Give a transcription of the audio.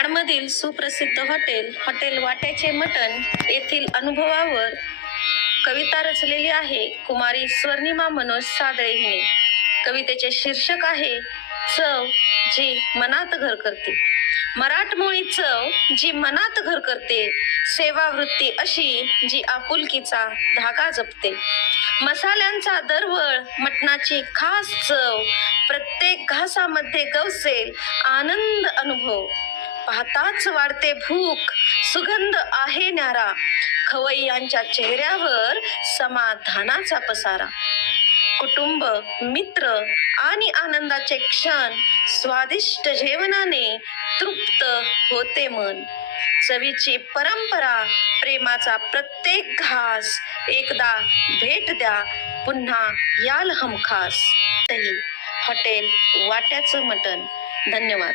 कराडमधील सुप्रसिद्ध हॉटेल वाट्याचे मटण येथील अनुभवावर कविता रचलेली आहे कुमारी स्वर्णिमा मनोज सादळे हिने. कवितेचे शीर्षक आहे चव जी मनात घर करते. मराठमोळी चव जी मनात घर करते, सेवावृत्ती अशी जी आपुलकीचा धागा जपते. मसाल्यांचा दरवळ, मटणाची खास चव, प्रत्येक घासामध्ये गवसेल आनंद अनुभव. पाहताच वाढते भूक, सुगंध आहे न्यारा, खवय्यांच्या चेहऱ्यावर समाधानाचा पसारा. कुटुंब, मित्र आणि आनंदाचे क्षण, स्वादिष्ट जेवणाने तृप्त होते मन. चवीची परंपरा, प्रेमाचा प्रत्येक घास, एकदा भेट द्या पुन्हा याल हमखास. हॉटेल वाट्याचं मटण. धन्यवाद.